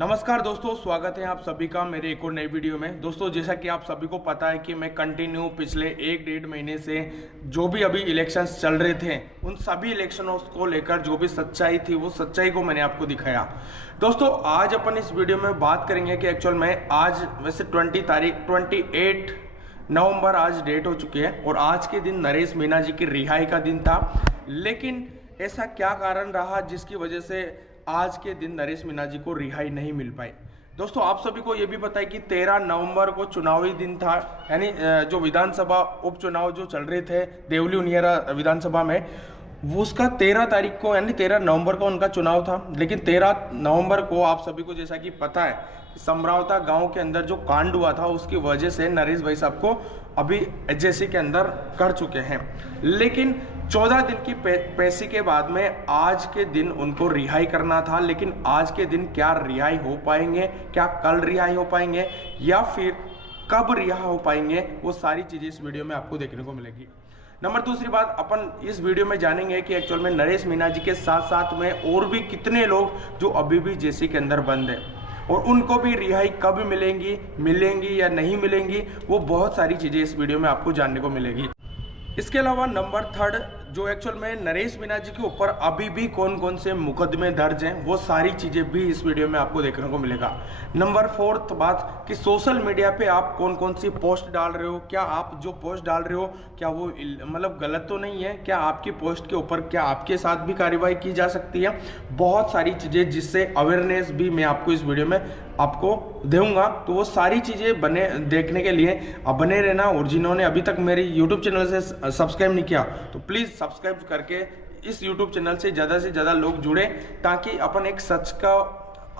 नमस्कार दोस्तों, स्वागत है आप सभी का मेरे एक और नई वीडियो में। दोस्तों, जैसा कि आप सभी को पता है कि मैं कंटिन्यू पिछले 1-1.5 महीने से जो भी अभी इलेक्शंस चल रहे थे उन सभी इलेक्शनों को लेकर जो भी सच्चाई थी वो सच्चाई को मैंने आपको दिखाया। दोस्तों, आज अपन इस वीडियो में बात करेंगे कि एक्चुअल में आज वैसे 28 नवंबर आज डेट हो चुकी है और आज के दिन नरेश मीणा जी की रिहाई का दिन था। लेकिन ऐसा क्या कारण रहा जिसकी वजह से आज के दिन नरेश मीणा जी को रिहाई नहीं मिल पाई। दोस्तों, आप सभी को यह भी पता है कि 13 नवंबर को चुनावी दिन था, यानी जो विधानसभा उपचुनाव जो चल रहे थे देवली उनियारा विधानसभा में, वो उसका 13 तारीख को यानी 13 नवंबर को उनका चुनाव था। लेकिन 13 नवंबर को आप सभी को जैसा कि पता है समरावता गांव के अंदर जो कांड हुआ था उसकी वजह से नरेश भाई साहब को अभी एचजेसी के अंदर कर चुके हैं। लेकिन 14 दिन की पैसी के बाद में आज के दिन उनको रिहाई करना था। लेकिन आज के दिन क्या रिहाई हो पाएंगे, क्या कल रिहाई हो पाएंगे या फिर कब रिहा हो पाएंगे, वो सारी चीज़ें इस वीडियो में आपको देखने को मिलेगी। नंबर दूसरी बात, अपन इस वीडियो में जानेंगे कि एक्चुअल में नरेश मीणा जी के साथ साथ में और भी कितने लोग जो अभी भी जेसी के अंदर बंद हैं और उनको भी रिहाई कब मिलेंगी या नहीं मिलेंगी, वो बहुत सारी चीज़ें इस वीडियो में आपको जानने को मिलेगी। इसके अलावा नंबर 3 जो एक्चुअल में नरेश मीणा जी के ऊपर अभी भी कौन कौन से मुकदमे दर्ज हैं, वो सारी चीज़ें भी इस वीडियो में आपको देखने को मिलेगा। नंबर 4 बात कि सोशल मीडिया पे आप कौन कौन सी पोस्ट डाल रहे हो, क्या आप जो पोस्ट डाल रहे हो क्या वो मतलब गलत तो नहीं है, क्या आपकी पोस्ट के ऊपर क्या आपके साथ भी कार्रवाई की जा सकती है। बहुत सारी चीज़ें जिससे अवेयरनेस भी मैं आपको इस वीडियो में आपको दूंगा। तो वो सारी चीज़ें देखने के लिए बने रहना। और जिन्होंने अभी तक मेरे यूट्यूब चैनल से सब्सक्राइब नहीं किया तो प्लीज़ सब्सक्राइब करके इस यूट्यूब चैनल से ज़्यादा लोग जुड़े ताकि अपन एक सच का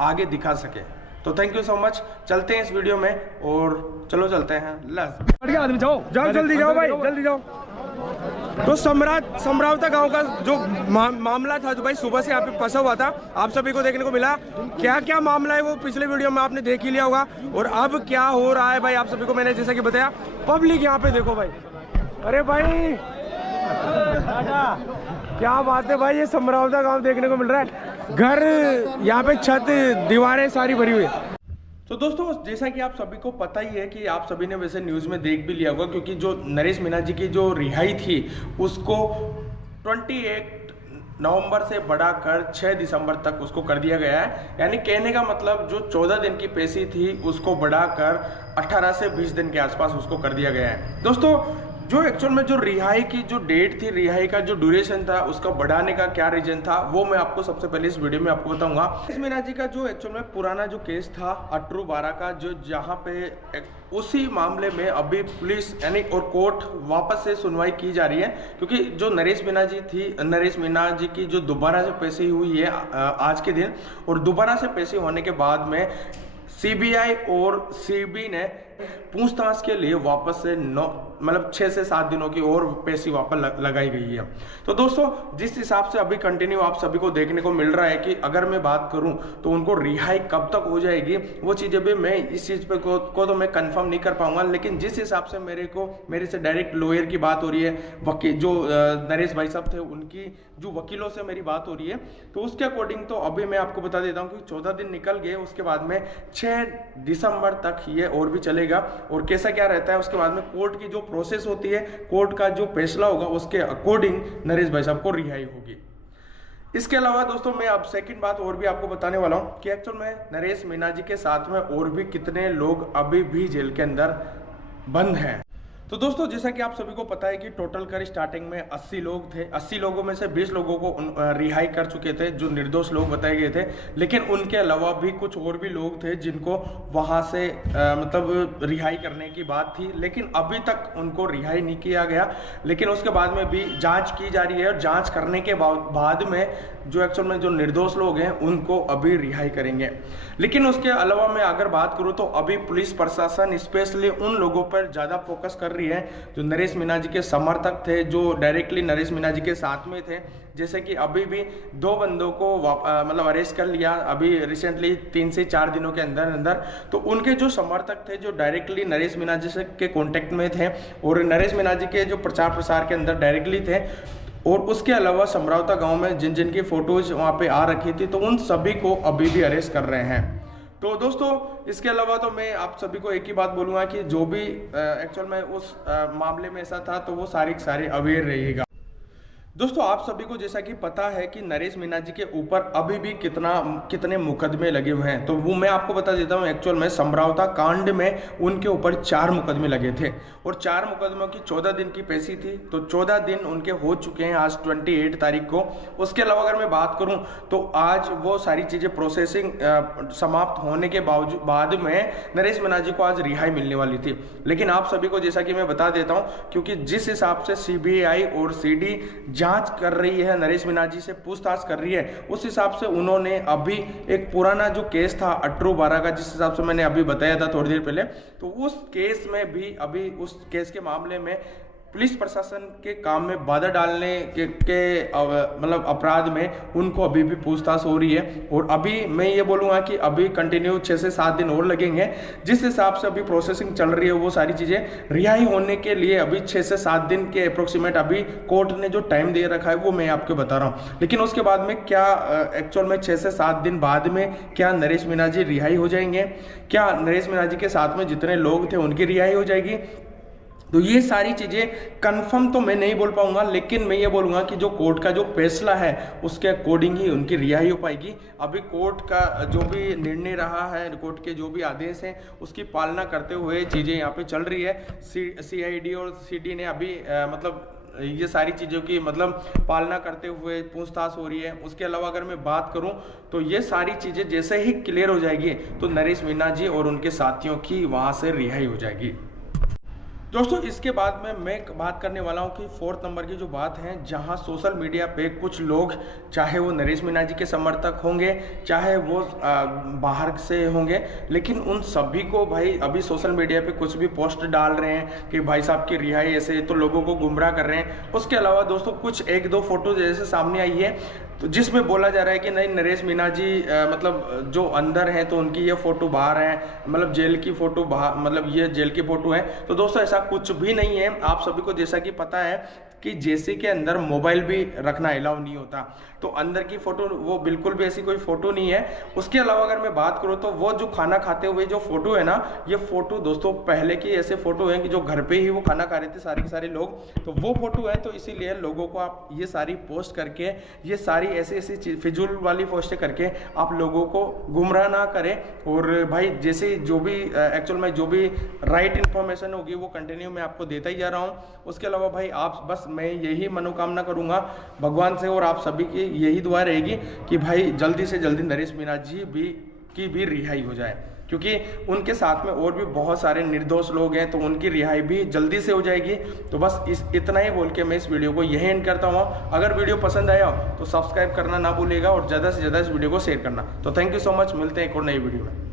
आगे दिखा सके। तो थैंक यू सो मच। चलते हैं इस वीडियो में और चलते हैं। आदमी जाओ जल्दी जाओ भाई, जल्दी जाओ। तो समरावता गांव का जो मामला था जो भाई सुबह से यहाँ पे फंसा हुआ था, आप सभी को देखने को मिला। क्या क्या मामला है वो पिछले वीडियो में आपने देख ही लिया होगा। और अब क्या हो रहा है भाई, आप सभी को मैंने जैसा कि बताया। पब्लिक यहाँ पे देखो भाई, अरे भाई क्या बात है भाई, ये समरावता गांव देखने को मिल रहा है। घर यहाँ पे छत दीवारें सारी भरी हुई है। तो दोस्तों, जैसा कि आप सभी को पता ही है कि आप सभी ने वैसे न्यूज़ में देख भी लिया होगा, क्योंकि जो नरेश मीणा जी की जो रिहाई थी उसको 28 नवंबर से बढ़ाकर 6 दिसंबर तक उसको कर दिया गया है। यानी कहने का मतलब जो 14 दिन की पेशी थी उसको बढ़ाकर 18 से 20 दिन के आसपास उसको कर दिया गया है। दोस्तों, जो एक्चुअल में जो रिहाई की जो डेट थी, रिहाई का जो ड्यूरेशन था, उसका बढ़ाने का क्या रीजन था वो मैं आपको सबसे पहले इस वीडियो में आपको बताऊंगा। नरेश मीणा जी का जो एक्चुअल में पुराना जो केस था 18/12 का, जो जहां पे उसी मामले में अभी पुलिस यानी और कोर्ट वापस से सुनवाई की जा रही है। क्योंकि जो नरेश मीणा जी थी, नरेश मीणा जी की जो दोबारा से पेशी हुई है आज के दिन, और दोबारा से पेशी होने के बाद में सीबीआई और सीबी ने पूछताछ के लिए वापस से 6 से 7 दिनों की और पेशी वापस लगाई गई है। तो दोस्तों, जिस हिसाब से अभी कंटिन्यू आप सभी को देखने को मिल रहा है कि अगर मैं बात करूं तो उनको रिहाई कब तक हो जाएगी, वो चीज़ें भी मैं इस चीज़ पे को तो मैं कंफर्म नहीं कर पाऊंगा। लेकिन जिस हिसाब से मेरे से डायरेक्ट लॉयर की बात हो रही है, वकील जो नरेश भाई साहब थे उनकी जो वकीलों से मेरी बात हो रही है, तो उसके अकॉर्डिंग तो अभी मैं आपको बता देता हूँ कि 14 दिन निकल गए, उसके बाद में 6 दिसंबर तक ये और भी चलेगा। और कैसा क्या रहता है उसके बाद में कोर्ट की जो प्रोसेस होती है, कोर्ट का जो फैसला होगा उसके अकॉर्डिंग नरेश भाई साहब को रिहाई होगी। इसके अलावा दोस्तों, मैं अब सेकंड बात और भी आपको बताने वाला हूं कि एक्चुअल में नरेश मीणा जी के साथ में और भी कितने लोग अभी भी जेल के अंदर बंद हैं। तो दोस्तों, जैसा कि आप सभी को पता है कि टोटल कर स्टार्टिंग में 80 लोग थे। 80 लोगों में से 20 लोगों को रिहाई कर चुके थे, जो निर्दोष लोग बताए गए थे। लेकिन उनके अलावा भी कुछ और भी लोग थे जिनको वहां से रिहाई करने की बात थी, लेकिन अभी तक उनको रिहाई नहीं किया गया। लेकिन उसके बाद में भी जांच की जा रही है और जांच करने के बाद में जो एक्चुअल में जो निर्दोष लोग हैं उनको अभी रिहाई करेंगे। लेकिन उसके अलावा मैं अगर बात करूं तो अभी पुलिस प्रशासन स्पेशली उन लोगों पर ज़्यादा फोकस कर रही है जो नरेश मीणा जी के समर्थक थे, जो डायरेक्टली नरेश मीणा जी के साथ में थे। जैसे कि अभी भी 2 बंदों को अरेस्ट कर लिया अभी रिसेंटली 3 से 4 दिनों के अंदर। तो उनके जो समर्थक थे जो डायरेक्टली नरेश मीणा जी से के कॉन्टेक्ट में थे और नरेश मीणा जी के जो प्रचार प्रसार के अंदर डायरेक्टली थे, और उसके अलावा समरावता गांव में जिन जिन की फोटोज वहां पे आ रखी थी, तो उन सभी को अभी भी अरेस्ट कर रहे हैं। तो दोस्तों इसके अलावा तो मैं आप सभी को एक ही बात बोलूँगा कि जो भी एक्चुअल में उस मामले में ऐसा था तो वो सारे अवेयर रहिएगा। दोस्तों आप सभी को जैसा कि पता है कि नरेश मीणा जी के ऊपर अभी भी कितने मुकदमे लगे हुए हैं, तो वो मैं आपको बता देता हूं। एक्चुअल में समरावता कांड में उनके ऊपर 4 मुकदमे लगे थे और 4 मुकदमों की 14 दिन की पेशी थी, तो 14 दिन उनके हो चुके हैं आज 28 तारीख को। उसके अलावा अगर मैं बात करूं तो आज वो सारी चीज़ें प्रोसेसिंग समाप्त होने के बाद में नरेश मीणा जी को आज रिहाई मिलने वाली थी। लेकिन आप सभी को जैसा कि मैं बता देता हूँ, क्योंकि जिस हिसाब से CBI और CD जांच कर रही है, नरेश मीणा जी से पूछताछ कर रही है, उस हिसाब से उन्होंने अभी एक पुराना जो केस था 18/12 का, जिस हिसाब से मैंने अभी बताया था थोड़ी देर पहले, तो उस केस में भी अभी उस केस के मामले में पुलिस प्रशासन के काम में बाधा डालने के मतलब अपराध में उनको अभी भी पूछताछ हो रही है। और अभी मैं ये बोलूँगा कि अभी कंटिन्यू 6 से 7 दिन और लगेंगे। जिस हिसाब से अभी प्रोसेसिंग चल रही है वो सारी चीज़ें रिहाई होने के लिए अभी 6 से 7 दिन के अप्रोक्सीमेट अभी कोर्ट ने जो टाइम दे रखा है वो मैं आपको बता रहा हूँ। लेकिन उसके बाद में क्या एक्चुअल में 6 से 7 दिन बाद में क्या नरेश मीणा जी रिहाई हो जाएंगे, क्या नरेश मीणा जी के साथ में जितने लोग थे उनकी रिहाई हो जाएगी, तो ये सारी चीज़ें कंफर्म तो मैं नहीं बोल पाऊंगा। लेकिन मैं ये बोलूँगा कि जो कोर्ट का जो फैसला है उसके अकॉर्डिंग ही उनकी रिहाई हो पाएगी। अभी कोर्ट का जो भी निर्णय रहा है, कोर्ट के जो भी आदेश हैं उसकी पालना करते हुए चीज़ें यहाँ पे चल रही है। CID और CD ने अभी मतलब ये सारी चीज़ों की मतलब पालना करते हुए पूछताछ हो रही है। उसके अलावा अगर मैं बात करूं तो ये सारी चीज़ें जैसे ही क्लियर हो जाएगी तो नरेश मीणा जी और उनके साथियों की वहाँ से रिहाई हो जाएगी। दोस्तों इसके बाद में मैं बात करने वाला हूं कि 4th नंबर की जो बात है, जहां सोशल मीडिया पे कुछ लोग, चाहे वो नरेश मीणा जी के समर्थक होंगे चाहे वो बाहर से होंगे, लेकिन उन सभी को भाई अभी सोशल मीडिया पे कुछ भी पोस्ट डाल रहे हैं कि भाई साहब की रिहाई ऐसे, तो लोगों को गुमराह कर रहे हैं। उसके अलावा दोस्तों कुछ 1-2 फोटो जैसे सामने आई है तो जिसमें बोला जा रहा है कि नहीं नरेश मीणा जी मतलब जो अंदर हैं तो उनकी ये फोटो बाहर है, मतलब जेल की फोटो बाहर, मतलब ये जेल की फोटो है। तो दोस्तों ऐसा कुछ भी नहीं है। आप सभी को जैसा कि पता है कि जेसी के अंदर मोबाइल भी रखना अलाउ नहीं होता, तो अंदर की फोटो वो बिल्कुल भी ऐसी कोई फोटो नहीं है। उसके अलावा अगर मैं बात करूँ तो वो जो खाना खाते हुए जो फोटो है ना, ये फोटो दोस्तों पहले की ऐसे फोटो है कि जो घर पे ही वो खाना खा रहे थे सारे के सारे लोग, तो वो फोटो है। तो इसीलिए लोगों को आप ये सारी पोस्ट करके, ये सारी ऐसी चीज फिजूल वाली पोस्ट करके आप लोगों को गुमराह ना करें। और भाई जैसे जो भी एक्चुअल में जो भी राइट इन्फॉर्मेशन होगी वो कंटिन्यू मैं आपको देता ही जा रहा हूँ। उसके अलावा भाई आप बस मैं यही मनोकामना करूंगा भगवान से और आप सभी की यही दुआ रहेगी कि भाई जल्दी से जल्दी नरेश मीणा जी की भी रिहाई हो जाए, क्योंकि उनके साथ में और भी बहुत सारे निर्दोष लोग हैं, तो उनकी रिहाई भी जल्दी से हो जाएगी। तो बस इतना ही बोल के मैं इस वीडियो को यही एंड करता हूँ। अगर वीडियो पसंद आया तो सब्सक्राइब करना ना भूलिएगा और ज़्यादा से ज़्यादा इस वीडियो को शेयर करना। तो थैंक यू सो मच, मिलते हैं एक और नई वीडियो में।